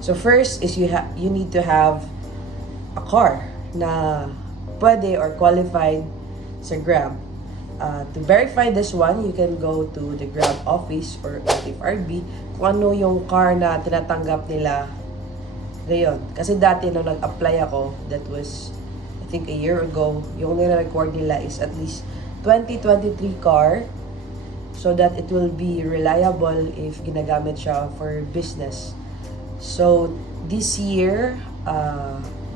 So first is you need to have a car na pwede or qualified sa Grab. To verify this one, you can go to the Grab office or LTFRB kung ano yung car na tinatanggap nila ngayon. Kasi dati nung nag-apply ako, that was I think a year ago, yung nire-record nila is at least 2023 car so that it will be reliable if ginagamit siya for business. So this year,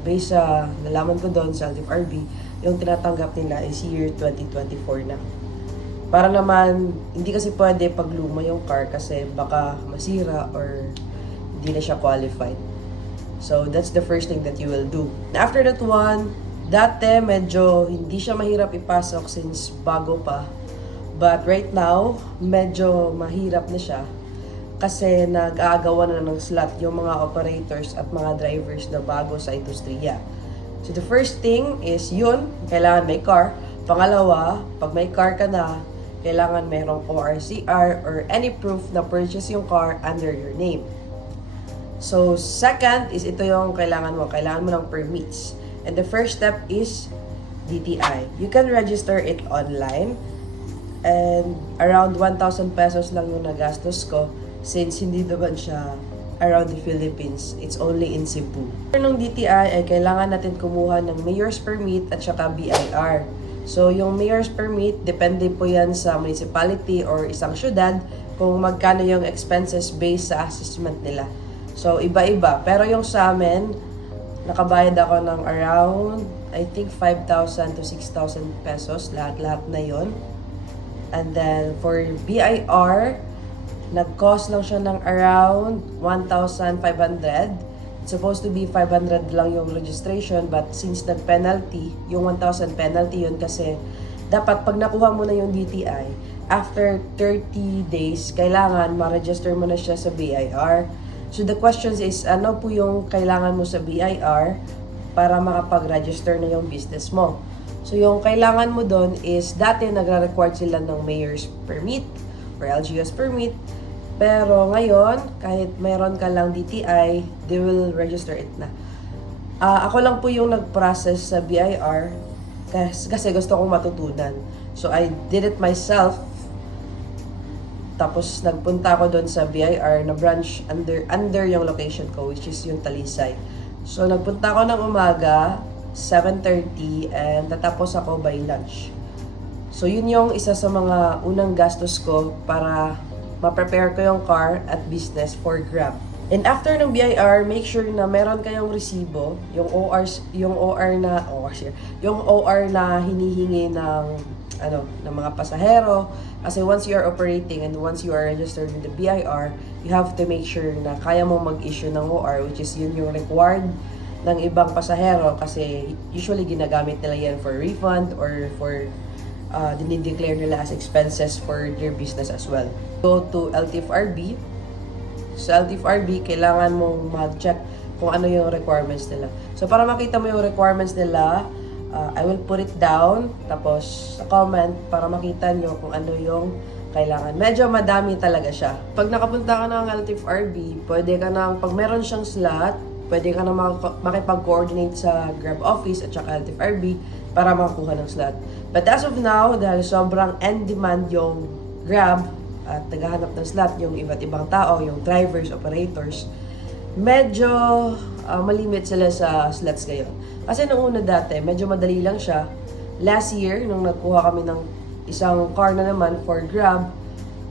based sa nalaman ko doon sa LTFRB, yung tinatanggap nila is year 2024 na. Para naman, hindi kasi pwede pag luma yung car kasi baka masira or hindi na siya qualified. So, that's the first thing that you will do. After that one, dati medyo hindi siya mahirap ipasok since bago pa. But right now, medyo mahirap na siya kasi nag-aagawan na ng slot yung mga operators at mga drivers na bago sa industriya. So the first thing is yun, kailangan may car. Pangalawa, pag may car ka na, kailangan mayroong ORCR or any proof na purchase yung car under your name. So second is ito yung kailangan mo ng permits. And the first step is DTI. You can register it online and around 1,000 pesos lang yung nagastos ko since hindi naman siya around the Philippines. It's only in Cebu. Nung DTI ay kailangan natin kumuha ng mayor's permit at saka BIR. So yung mayor's permit, depende po yan sa municipality or isang syudad kung magkano yung expenses based sa assessment nila. So iba-iba. Pero yung sa amin, nakabayad ako ng around, I think 5,000 to 6,000 pesos. Lahat-lahat na yon. And then for BIR, nag-cost lang siya ng around 1,500. It's supposed to be 500 lang yung registration but since nag-penalty, yung 1,000 penalty yun kasi dapat pag nakuha mo na yung DTI, after 30 days, kailangan ma-register mo na siya sa BIR. So the questions is, ano po yung kailangan mo sa BIR para makapag-register na yung business mo? So yung kailangan mo doon is, dati nagre-record sila ng mayor's permit or LGU's permit. Pero ngayon, kahit mayroon ka lang DTI, they will register it na. Ako lang po yung nag-process sa BIR kasi gusto kong matutunan. So I did it myself. Tapos nagpunta ako doon sa BIR na branch under yung location ko, which is yung Talisay. So nagpunta ako ng umaga, 7:30, and tatapos ako by lunch. So yun yung isa sa mga unang gastos ko para ma-prepare ko yung car at business for Grab. And after ng BIR, make sure na meron kayong resibo, yung OR na hinihingi ng mga pasahero. Kasi once you are operating and once you are registered with the BIR, you have to make sure na kaya mo mag-issue ng OR, which is yun yung required ng ibang pasahero kasi usually ginagamit nila yan for refund or for dinideclare nila as expenses for their business as well. Go to LTFRB. Sa LTFRB, kailangan mong mag-check kung ano yung requirements nila. So, para makita mo yung requirements nila, I will put it down, tapos sa comment, para makita nyo kung ano yung kailangan. Medyo madami talaga siya. Pag nakapunta ka ng LTFRB, pwede ka nang, pag meron siyang slot, pwede ka na makipag-coordinate sa Grab office at saka LTFRB para makakuha ng slot. But as of now, dahil sobrang end demand yung Grab at naghahanap ng slot yung iba't ibang tao, yung drivers, operators, medyo malimit sila sa slots ngayon. Kasi nung una dati, medyo madali lang siya. Last year, nung nagkuha kami ng isang car na naman for Grab,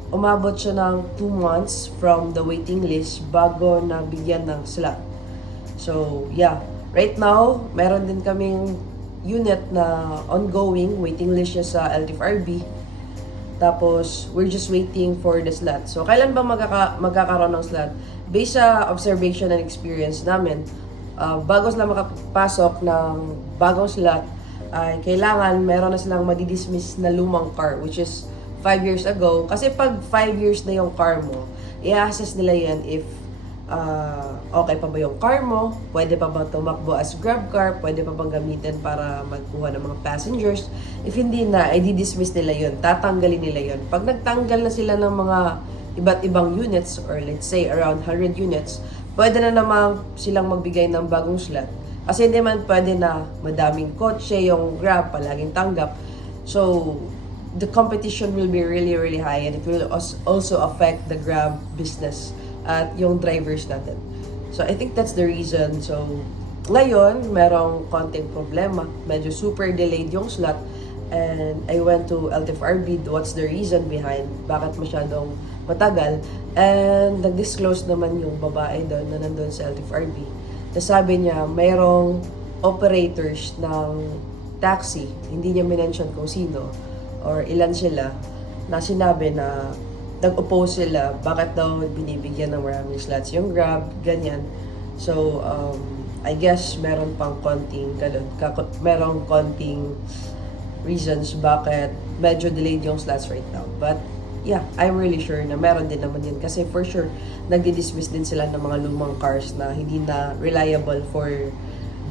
umabot siya ng 2 months from the waiting list bago nabigyan ng slot. So, yeah. Right now, meron din kaming unit na ongoing, waiting list siya sa LTFRB. Tapos, we're just waiting for the slot. So, kailan ba magkakaroon ng slot? Based sa observation and experience namin, bago sila makapasok ng bagong slot, ay kailangan meron na silang madidismiss na lumang car, which is 5 years ago. Kasi pag 5 years na yung car mo, i-assess nila yan if okay pa ba yung car mo, pwede pa bang tumakbo as Grab car, pwede pa bang gamitin para magkuha ng mga passengers. If hindi na, i-dismiss nila yun, tatanggalin nila yun. Pag nagtanggal na sila ng mga iba't ibang units, or let's say around 100 units, pwede na namang silang magbigay ng bagong slot. Kasi hindi man pwede na madaming kotse, yung Grab, palaging tanggap. So, the competition will be really, really high and it will also affect the Grab business at yung drivers natin. So, I think that's the reason. So, ngayon, merong konting problema. Medyo super delayed yung slot. And I went to LTFRB, what's the reason behind, bakit masyadong matagal. And nag-disclose naman yung babae doon na nandun sa LTFRB. Nasabi niya, mayroong operators ng taxi, hindi niya minention kung sino, or ilan sila, na sinabi na nag-oppose sila, bakit daw binibigyan ng maraming slots yung Grab, ganyan. So, I guess meron pang konting merong konting reasons bakit medyo delayed yung slots right now. But yeah, I'm really sure na meron din naman yun. Kasi for sure, nagdi-dismiss din sila ng mga lumang cars na hindi na reliable for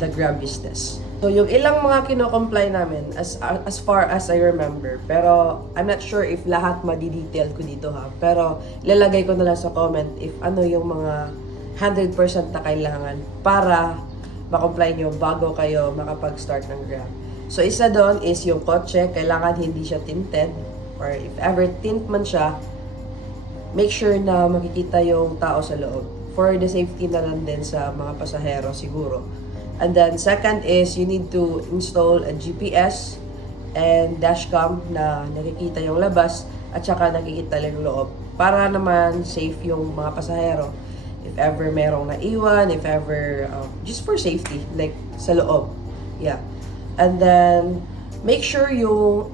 the Grab business. So yung ilang mga kino-comply namin as far as I remember, pero I'm not sure if lahat madi-detail ko dito ha. Pero ilalagay ko na lang sa comment if ano yung mga 100% na kailangan para ma-comply nyo bago kayo makapag-start ng Grab. So, isa doon is yung kotse, kailangan hindi siya tinted. Or if ever tint man siya, make sure na makikita yung tao sa loob. For the safety na lang din sa mga pasahero siguro. And then, second is you need to install a GPS and dashcam na nakikita yung labas at saka nakikita yung loob. Para naman safe yung mga pasahero. If ever merong naiwan, if ever, just for safety, like sa loob. Yeah. And then, make sure yung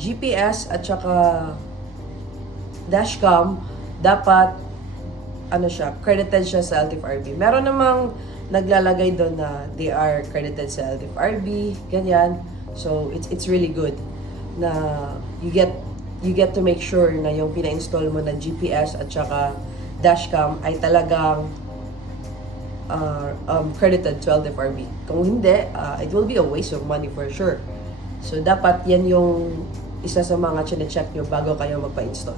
GPS at saka dashcam, dapat, credited siya sa LTFRB. Meron namang naglalagay doon na they are credited sa LTFRB, ganyan. So, it's really good na you get to make sure na yung pina-install mo na GPS at saka dashcam ay talagang credited to LTFRB. Kung hindi, it will be a waste of money for sure. So, dapat yan yung isa sa mga chine-check nyo bago kayo magpa-install.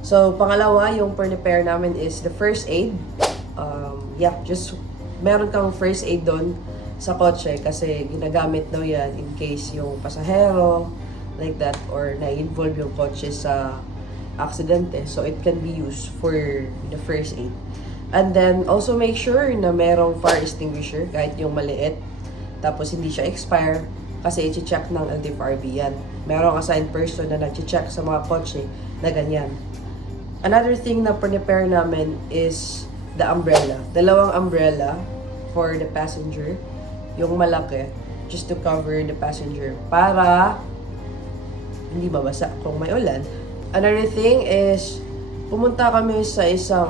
So, pangalawa, yung prepare namin is the first aid. Just meron kang first aid doon sa kotse kasi ginagamit daw yan in case yung pasahero, like that, or na-involve yung kotse sa aksidente. So, it can be used for the first aid. And then, also make sure na merong fire extinguisher, kahit yung maliit. Tapos, hindi siya expire kasi i-check ng LTFRB yan. Merong assigned person na nag-check sa mga kotse na ganyan. Another thing na prepare namin is the umbrella. Dalawang umbrella for the passenger. Yung malaki, just to cover the passenger para hindi mabasa kung may ulan. Another thing is pumunta kami sa isang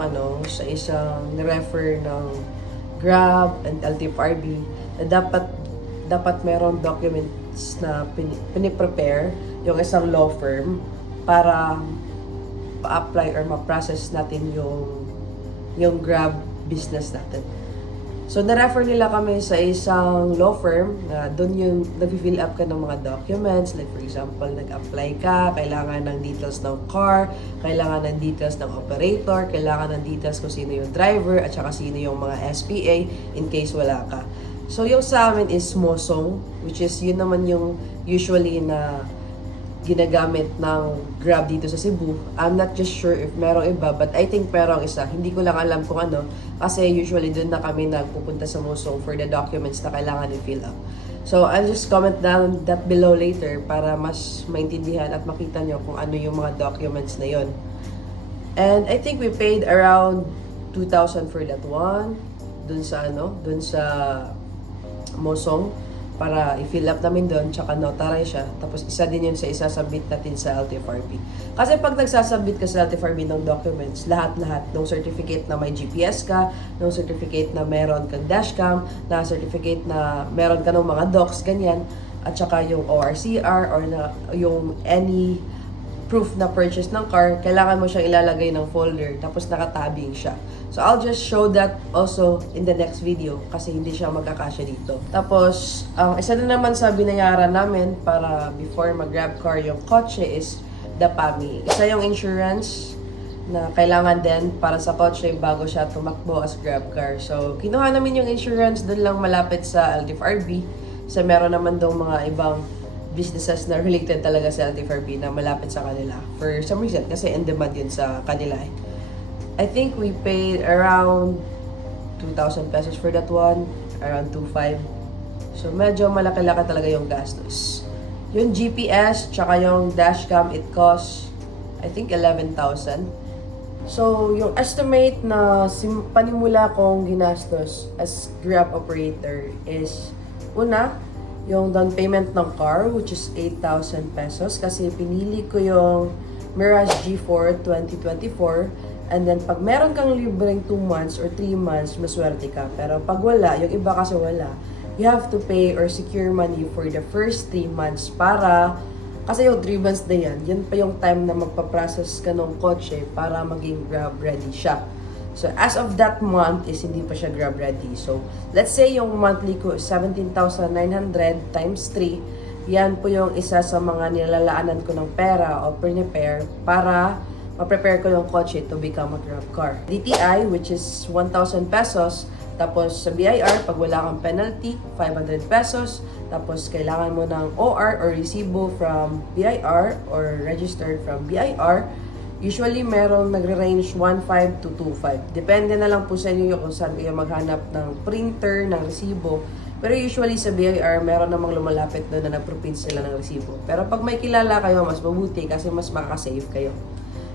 refer ng Grab and LTFRB na dapat meron documents na piniprepare yung isang law firm para pa-apply or ma-process natin yung Grab business natin. So, na-refer nila kami sa isang law firm na doon yung nag-fill up ka ng mga documents. Like, for example, nag-apply ka, kailangan ng details ng car, kailangan ng details ng operator, kailangan ng details kung sino yung driver, at saka sino yung mga SPA in case wala ka. So, yung sa amin is Mosong, which is yun naman yung usually na ginagamit ng Grab dito sa Cebu. I'm not just sure if merong iba, but I think merong isa. Hindi ko lang alam kung ano, kasi usually dun na kami nagpupunta sa Mosong for the documents na kailangan i-fill up. So, I'll just comment down that below later para mas maintindihan at makita nyo kung ano yung mga documents na yon. And I think we paid around 2,000 for that one, dun sa Mosong, para i-fill up namin doon, tsaka notarize siya. Tapos isa din yun sa isasubmit natin sa LTFRB. Kasi pag nagsasubmit ka sa LTFRB ng documents, lahat-lahat, ng certificate na may GPS ka, ng certificate na meron kang dashcam, na certificate na meron ka ng mga docs, ganyan, at saka yung ORCR or na, yung any proof na purchase ng car, kailangan mo siyang ilalagay ng folder, tapos nakatabing siya. So, I'll just show that also in the next video kasi hindi siya magkakasya dito. Tapos, isa na naman sa binayaran namin para before mag-grab car yung kotse is the PAMI. Isa yung insurance na kailangan din para sa kotse bago siya tumakbo as grab car. So, kinuha namin yung insurance doon lang malapit sa LTFRB. So, meron naman daw mga ibang businesses na related talaga sa LTFRB na malapit sa kanila. For some reason, kasi in demand yun sa kanila eh. I think we paid around 2,000 pesos for that one. Around 2,500. So, medyo malaki-laki talaga yung gastos. Yung GPS, tsaka yung dashcam, it costs, I think, 11,000. So, yung estimate na panimula kong ginastos as Grab operator is, una, yung down payment ng car, which is 8,000 pesos. Kasi pinili ko yung Mirage G4 2024. And then, pag meron kang libreng 2 months or 3 months, maswerte ka. Pero pag wala, yung iba kasi wala, you have to pay or secure money for the first 3 months para, kasi yung 3 months na yan pa yung time na magpa-process ka ng kotse para maging Grab ready siya. So, as of that month is hindi pa siya Grab ready. So, let's say yung monthly ko 17,900 times 3, yan po yung isa sa mga nilalaanan ko ng pera o prepare para ma-prepare ko yung kotse to become a Grab car. DTI, which is 1,000 pesos. Tapos sa BIR, pag wala kang penalty, 500 pesos. Tapos kailangan mo ng OR or resibo from BIR or registered from BIR. Usually, merong nagre-range 1,500 to 2,500. Depende na lang po sa inyo kung saan kayo maghanap ng printer, ng resibo. Pero usually sa BIR, meron namang lumalapit doon na nag-print sila ng resibo. Pero pag may kilala kayo, mas mabuti kasi mas makaka-save kayo.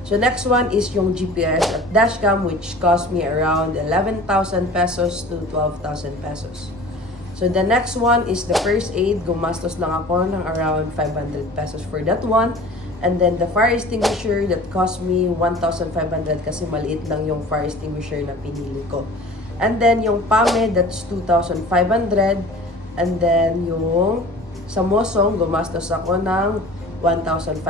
So next one is yung GPS at dashcam, which cost me around 11,000 pesos to 12,000 pesos. So the next one is the first aid. Gumastos lang ako ng around 500 pesos for that one. And then the fire extinguisher that cost me 1,500 kasi maliit lang yung fire extinguisher na pinili ko. And then yung PAME, that's 2,500. And then yung sa Mosong, gumastos ako ng 1,500.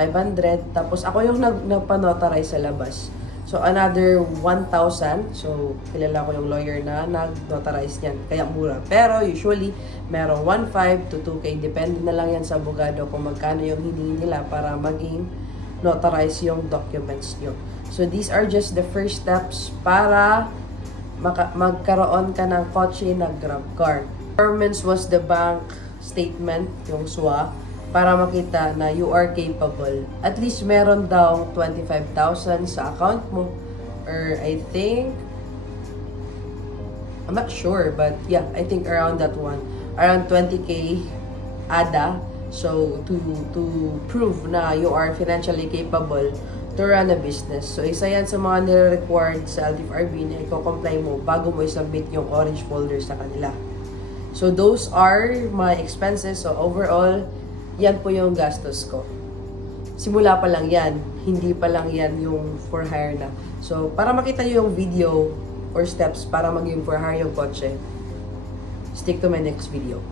Tapos ako yung nagpa-notarize sa labas. So, another 1,000. So, kilala ko yung lawyer na nag-notarize niyan. Kaya mura. Pero, usually, merong 1,500 to 2K. Depende na lang yan sa abogado kung magkano yung hiningi nila para maging notarize yung documents nyo. So, these are just the first steps para magkaroon ka ng kotse na Grab car. Performance was the bank statement, yung SWA, para makita na you are capable. At least meron daw 25,000 sa account mo. Or I think, I'm not sure, but yeah, I think around that one. Around 20K ADA. So, to prove na you are financially capable to run a business. So, isa yan sa mga nire-required sa LTFRB na i-comply mo bago mo i-submit yung orange folder sa kanila. So, those are my expenses. So, overall, yan po yung gastos ko. Simula pa lang yan. Hindi pa lang yan yung for hire na. So, para makita nyo yung video or steps para maging for hire yung kotse, stick to my next video.